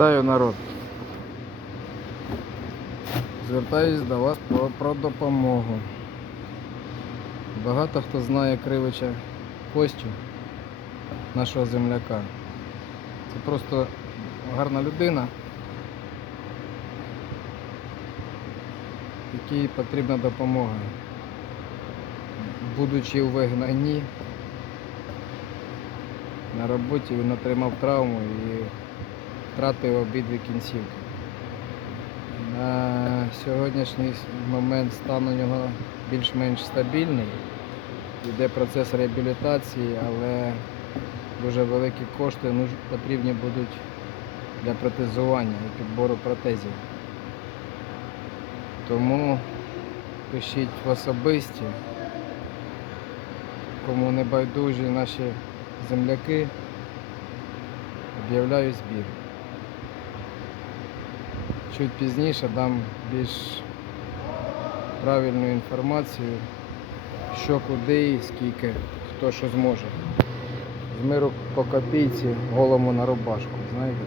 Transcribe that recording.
Вітаю народ. Звертаюсь до вас про, про допомогу. Багато хто знає Кривича Костю, нашого земляка. Це просто гарна людина, якій потрібна допомога. Будучи у вигнанні, на роботі він отримав травму і втратив обидві кінцівки. На сьогоднішній момент стан у нього більш-менш стабільний. Йде процес реабілітації, але дуже великі кошти потрібні будуть для протезування і підбору протезів. Тому пишіть в особисті, кому не байдужі наші земляки, об'являю збір. Чуть пізніше дам більш правильну інформацію, що куди і скільки, хто що зможе. З миру по копійці, голому на рубашку, знаєте?